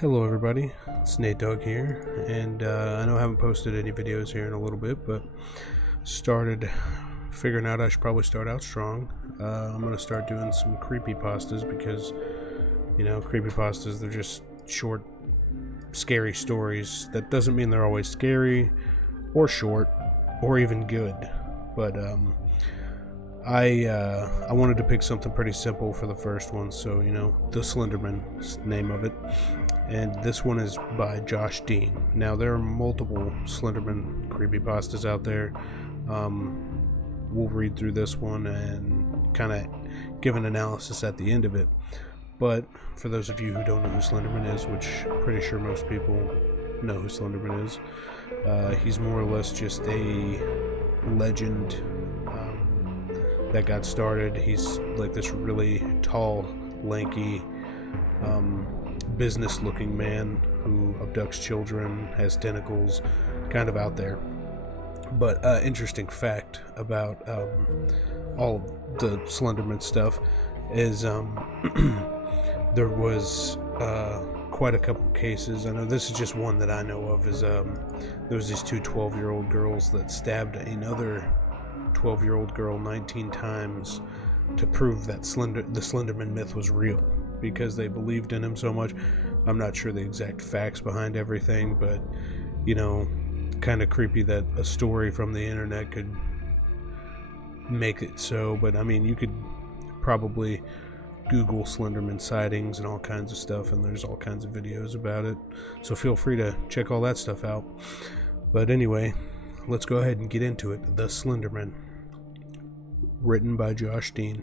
Hello everybody, it's Nate Dog here, and I know I haven't posted any videos here in a little bit, but started figuring out I should probably start out strong. I'm going to start doing some creepypastas because, you know, creepypastas, they're just short, scary stories. That doesn't mean they're always scary, or short, or even good, but I wanted to pick something pretty simple for the first one, so, you know, the Slenderman is the name of it. And this one is by Josh Dean. Now, there are multiple Slenderman creepypastas out there. We'll read through this one and kind of give an analysis at the end of it. But for those of you who don't know who Slenderman is, which I'm pretty sure most people know who Slenderman is, he's more or less just a legend that got started. He's like this really tall, lanky, business-looking man who abducts children, has tentacles, kind of out there. But interesting fact about all of the Slenderman stuff is there was quite a couple cases. I know this is just one that I know of. Is there was these two 12-year-old girls that stabbed another 12-year-old girl 19 times to prove that the Slenderman myth was real, because they believed in him so much. I'm not sure the exact facts behind everything, but, you know, kind of creepy that a story from the internet could make it so. But I mean, you could probably Google Slenderman sightings and all kinds of stuff, and there's all kinds of videos about it, so feel free to check all that stuff out. But anyway, let's go ahead and get into it. The Slenderman, written by Josh Dean.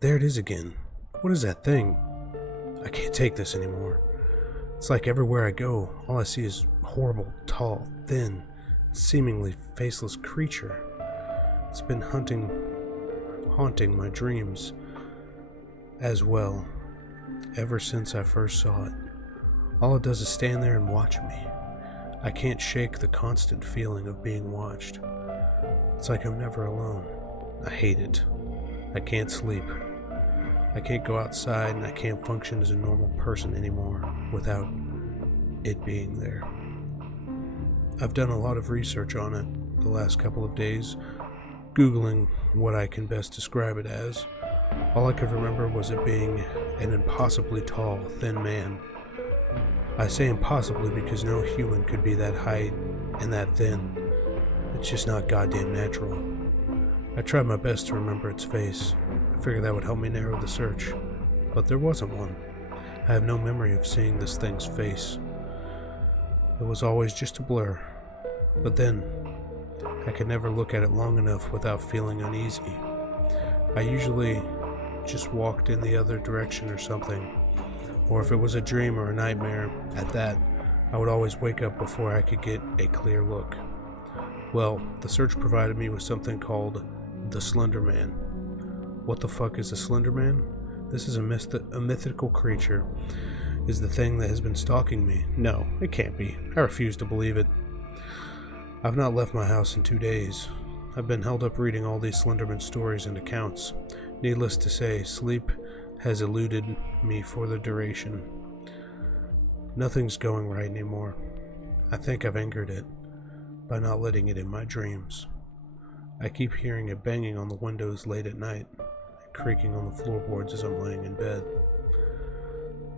There it is again. What is that thing? I can't take this anymore. It's like everywhere I go, all I see is horrible, tall, thin, seemingly faceless creature. It's been haunting my dreams as well, ever since I first saw it. All it does is stand there and watch me. I can't shake the constant feeling of being watched. It's like I'm never alone. I hate it. I can't sleep. I can't go outside, and I can't function as a normal person anymore without it being there. I've done a lot of research on it the last couple of days, Googling what I can best describe it as. All I could remember was it being an impossibly tall, thin man. I say impossibly because no human could be that height and that thin. It's just not goddamn natural. I tried my best to remember its face. I figured that would help me narrow the search, but there wasn't one. I have no memory of seeing this thing's face. It was always just a blur. But then, I could never look at it long enough without feeling uneasy. I usually just walked in the other direction or something, or if it was a dream or a nightmare, at that, I would always wake up before I could get a clear look. Well, the search provided me with something called the Slenderman. What the fuck is a Slenderman? This is a mythical creature. Is the thing that has been stalking me? No, it can't be. I refuse to believe it. I've not left my house in 2 days. I've been held up reading all these Slenderman stories and accounts. Needless to say, sleep has eluded me for the duration. Nothing's going right anymore. I think I've angered it by not letting it in my dreams. I keep hearing it banging on the windows late at night, creaking on the floorboards as I'm laying in bed.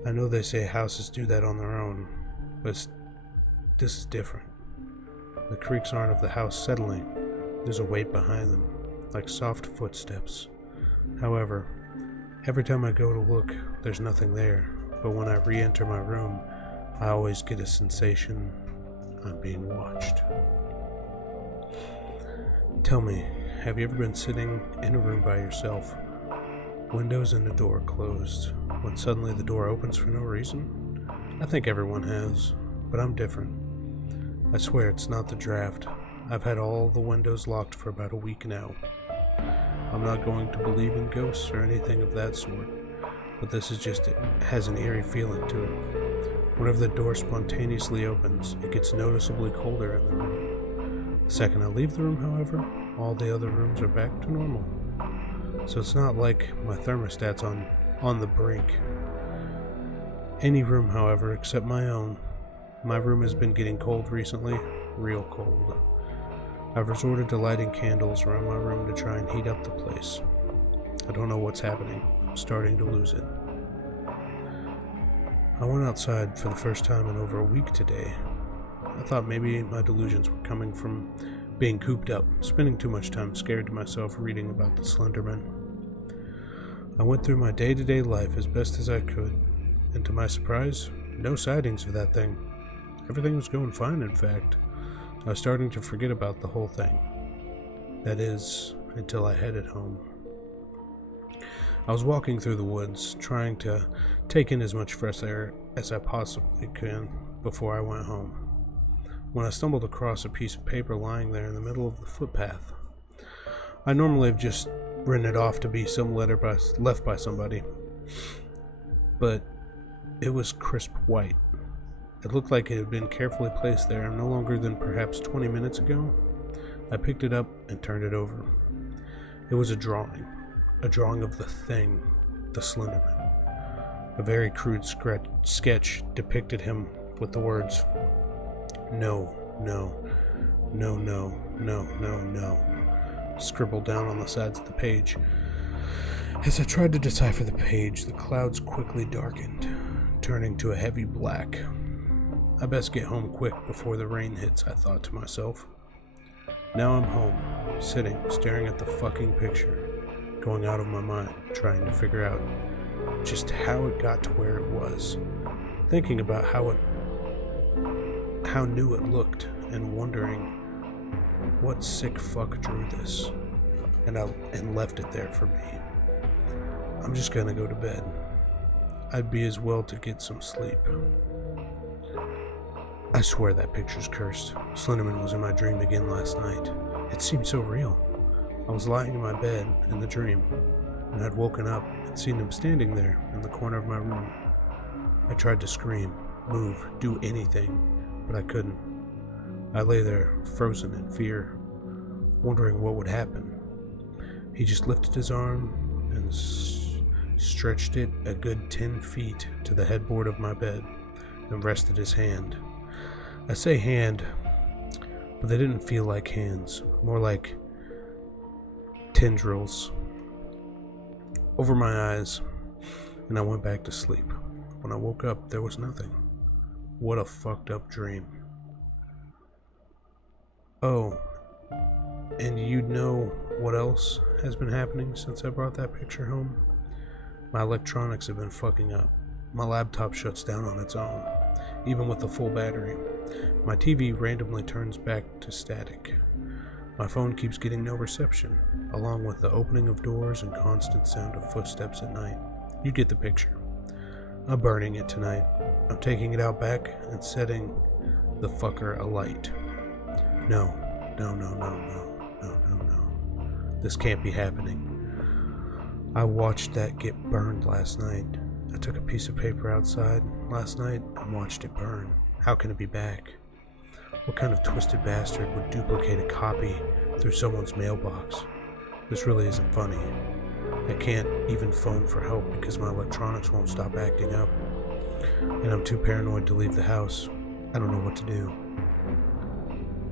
I know they say houses do that on their own, but this is different. The creaks aren't of the house settling. There's a weight behind them, like soft footsteps. However, every time I go to look, there's nothing there, but when I re-enter my room, I always get a sensation I'm being watched. Tell me, have you ever been sitting in a room by yourself, windows and the door closed, when suddenly the door opens for no reason? I think everyone has, but I'm different. I swear it's not the draft. I've had all the windows locked for about a week now. I'm not going to believe in ghosts or anything of that sort, but this is just, it has an eerie feeling to it. Whenever the door spontaneously opens, it gets noticeably colder in the room. The second I leave the room, however, all the other rooms are back to normal. So it's not like my thermostat's on the brink. any room, however, except my own. My room has been getting cold recently, real cold. I've resorted to lighting candles around my room to try and heat up the place. I don't know what's happening. I'm starting to lose it. I went outside for the first time in over a week today. I thought maybe my delusions were coming from being cooped up, spending too much time scared to myself reading about the Slenderman. I went through my day-to-day life as best as I could, and to my surprise, no sightings of that thing. Everything was going fine, in fact. I was starting to forget about the whole thing. That is, until I headed home. I was walking through the woods, trying to take in as much fresh air as I possibly could before I went home, when I stumbled across a piece of paper lying there in the middle of the footpath. I normally have just written it off to be some letter left by somebody, but it was crisp white. It looked like it had been carefully placed there no longer than perhaps 20 minutes ago. I picked it up and turned it over. It was a drawing of the thing, the Slenderman. A very crude sketch depicted him with the words, "No, no, no, no, no, no, no," scribbled down on the sides of the page. As I tried to decipher the page, the clouds quickly darkened, turning to a heavy black. I best get home quick before the rain hits, I thought to myself. Now I'm home, sitting, staring at the fucking picture, going out of my mind, trying to figure out just how it got to where it was, thinking about how new it looked, and wondering what sick fuck drew this, and left it there for me. I'm just gonna go to bed. I'd be as well to get some sleep. I swear that picture's cursed. Slenderman was in my dream again last night. It seemed so real. I was lying in my bed in the dream, and I'd woken up and seen him standing there in the corner of my room. I tried to scream, move, do anything, but I couldn't. I lay there, frozen in fear, wondering what would happen. He just lifted his arm and stretched it a good 10 feet to the headboard of my bed and rested his hand. I say hand, but they didn't feel like hands, more like tendrils over my eyes, and I went back to sleep. When I woke up, there was nothing. What a fucked up dream. Oh, and you know what else has been happening since I brought that picture home? My electronics have been fucking up. My laptop shuts down on its own, even with the full battery. My TV randomly turns back to static. My phone keeps getting no reception, along with the opening of doors and constant sound of footsteps at night. You get the picture. I'm burning it tonight. I'm taking it out back and setting the fucker alight. No, no, no, no, no, no, no, no. This can't be happening. I watched that get burned last night. I took a piece of paper outside last night and watched it burn. How can it be back? What kind of twisted bastard would duplicate a copy through someone's mailbox? This really isn't funny. I can't even phone for help because my electronics won't stop acting up, and I'm too paranoid to leave the house. I don't know what to do.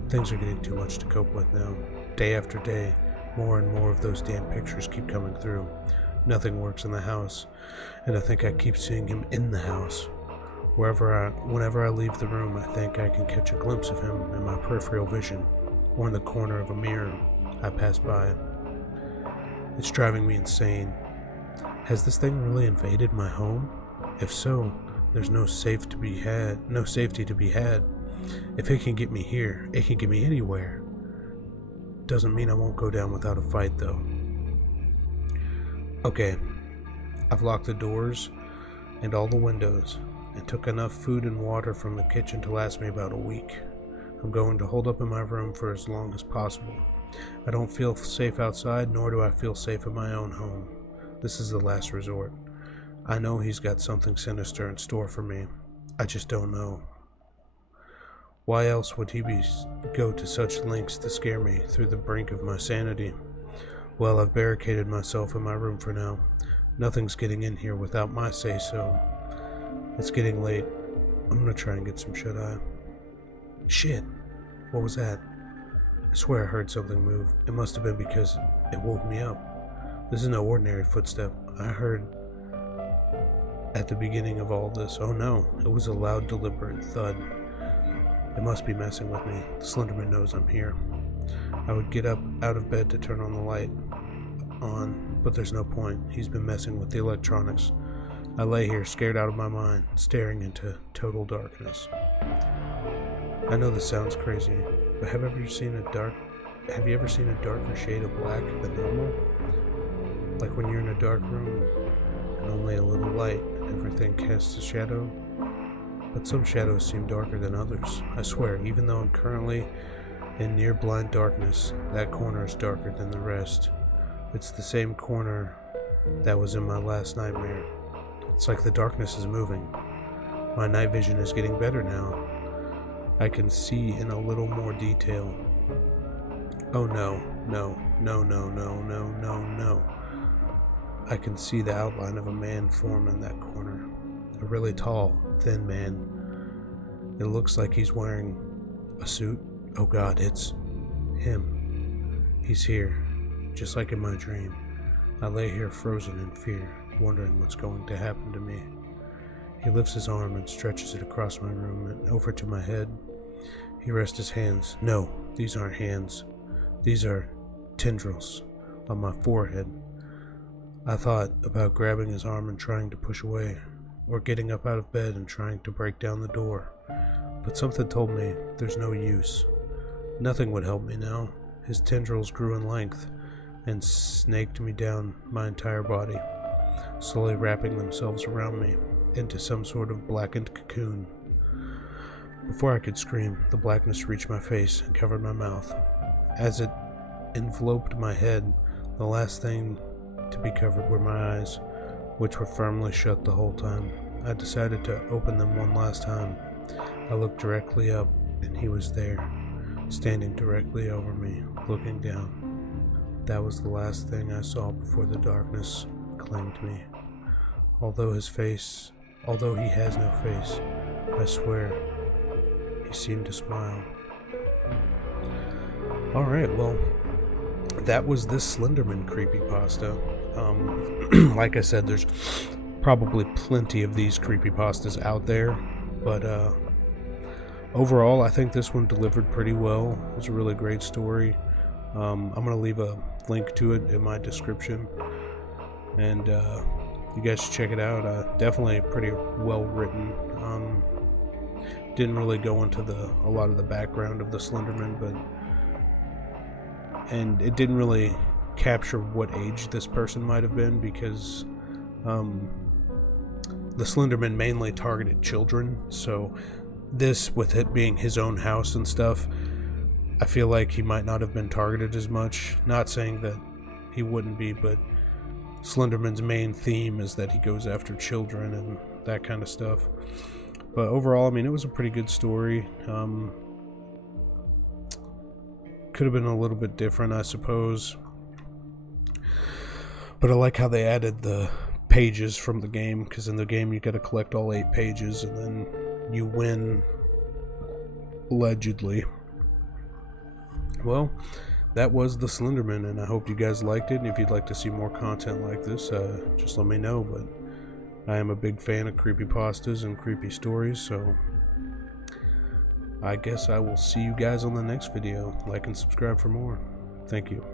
Things are getting too much to cope with now. Day after day, more and more of those damn pictures keep coming through. Nothing works in the house, and I think I keep seeing him in the house. Whenever I leave the room, I think I can catch a glimpse of him in my peripheral vision, or in the corner of a mirror I pass by. It's driving me insane. Has this thing really invaded my home? If so, there's no safety to be had. If it can get me here, it can get me anywhere. Doesn't mean I won't go down without a fight, though. Okay, I've locked the doors and all the windows, and took enough food and water from the kitchen to last me about a week. I'm going to hold up in my room for as long as possible. I don't feel safe outside, nor do I feel safe in my own home. This is the last resort. I know he's got something sinister in store for me. I just don't know. Why else would he go to such lengths to scare me through the brink of my sanity? Well, I've barricaded myself in my room for now. Nothing's getting in here without my say-so. It's getting late. I'm gonna try and get some shut-eye. Shit! What was that? I swear I heard something move. It must have been because it woke me up. This is no ordinary footstep. I heard at the beginning of all this. Oh no, it was a loud, deliberate thud. It must be messing with me. The Slenderman knows I'm here. I would get up out of bed to turn on the light on, but there's no point. He's been messing with the electronics. I lay here, scared out of my mind, staring into total darkness. I know this sounds crazy, but have you ever seen a darker shade of black than normal? Like when you're in a dark room and only a little light and everything casts a shadow? But some shadows seem darker than others. I swear, even though I'm currently in near blind darkness, that corner is darker than the rest. It's the same corner that was in my last nightmare. It's like the darkness is moving. My night vision is getting better now. I can see in a little more detail. Oh no, no, no, no, no, no, no, no. I can see the outline of a man form in that corner. A really tall, thin man. It looks like he's wearing a suit. Oh god, it's him. He's here, just like in my dream. I lay here frozen in fear, wondering what's going to happen to me. He lifts his arm and stretches it across my room and over to my head. He rests his hands. No, these aren't hands. These are tendrils on my forehead. I thought about grabbing his arm and trying to push away, or getting up out of bed and trying to break down the door. But something told me there's no use. Nothing would help me now. His tendrils grew in length and snaked me down my entire body, slowly wrapping themselves around me into some sort of blackened cocoon. Before I could scream, the blackness reached my face and covered my mouth. As it enveloped my head, the last thing to be covered were my eyes, which were firmly shut the whole time. I decided to open them one last time. I looked directly up, and he was there, standing directly over me, looking down. That was the last thing I saw before the darkness claimed me. Although he has no face, I swear, he seemed to smile. Alright, well, that was this Slenderman creepypasta. Like I said, there's probably plenty of these creepypastas out there, but overall, I think this one delivered pretty well. It was a really great story. I'm going to leave a link to it in my description, and you guys should check it out. Definitely pretty well written. Didn't really go into a lot of the background of the Slenderman, and it didn't really capture what age this person might have been, because the Slenderman mainly targeted children, so this, with it being his own house and stuff, I feel like he might not have been targeted as much. Not saying that he wouldn't be, but Slenderman's main theme is that he goes after children and that kind of stuff. But overall, I mean, it was a pretty good story. Could have been a little bit different, I suppose. But I like how they added the pages from the game, because in the game you got to collect all 8 pages and then you win, allegedly. Well, that was the Slenderman, and I hope you guys liked it. And if you'd like to see more content like this, just let me know. But I am a big fan of creepypastas and creepy stories, so I guess I will see you guys on the next video. Like and subscribe for more. Thank you.